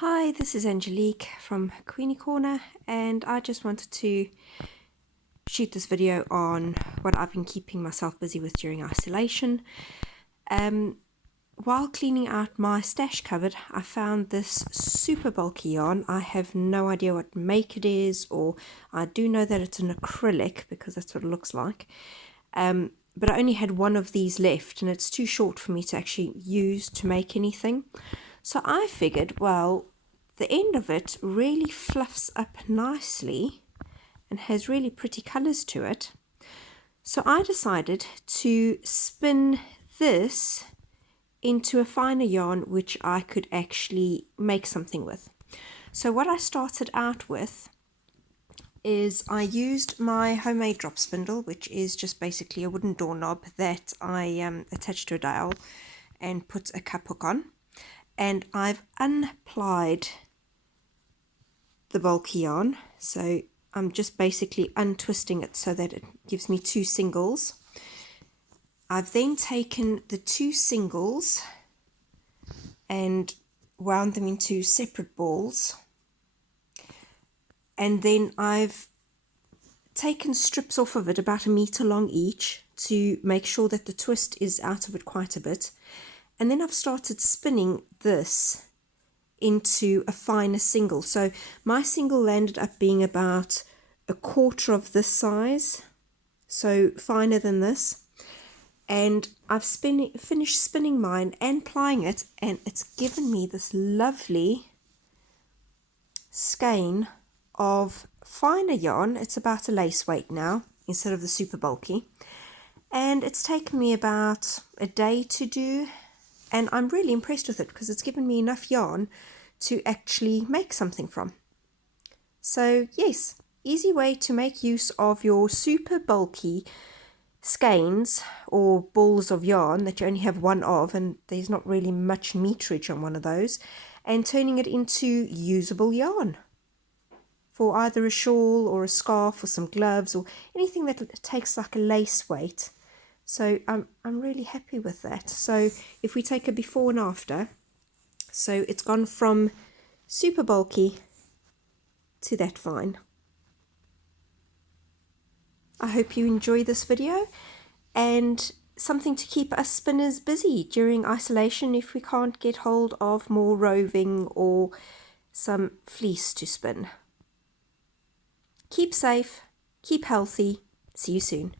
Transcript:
Hi, this is Angelique from Queenie Corner, and I just wanted to shoot this video on what I've been keeping myself busy with during isolation. While cleaning out my stash cupboard, I found this super bulky yarn. I have no idea what make it is, or I do know that it's an acrylic because that's what it looks like. But I only had one of these left, and it's too short for me to actually use to make anything. So I figured, well, the end of it really fluffs up nicely and has really pretty colors to it. So I decided to spin this into a finer yarn which I could actually make something with. So what I started out with is I used my homemade drop spindle, which is just basically a wooden doorknob that I attached to a dial and put a cup hook on. And I've unplied the bulky yarn, so I'm just basically untwisting it so that it gives me two singles. I've then taken the two singles and wound them into separate balls, and then I've taken strips off of it about 1 meter long each to make sure that the twist is out of it quite a bit, and then I've started spinning this into a finer single. So my single landed up being about 1/4 of this size, so finer than this. And I've finished spinning mine and plying it, and it's given me this lovely skein of finer yarn. It's about a lace weight now instead of the super bulky, and it's taken me about a day to do, and I'm really impressed with it because it's given me enough yarn to actually make something from. So yes, easy way to make use of your super bulky skeins or balls of yarn that you only have one of, and there's not really much meterage on one of those, and turning it into usable yarn for either a shawl or a scarf or some gloves or anything that takes like a lace weight. So I'm really happy with that. So if we take a before and after, so it's gone from super bulky to that fine. I hope you enjoy this video, and something to keep us spinners busy during isolation if we can't get hold of more roving or some fleece to spin. Keep safe, keep healthy. See you soon.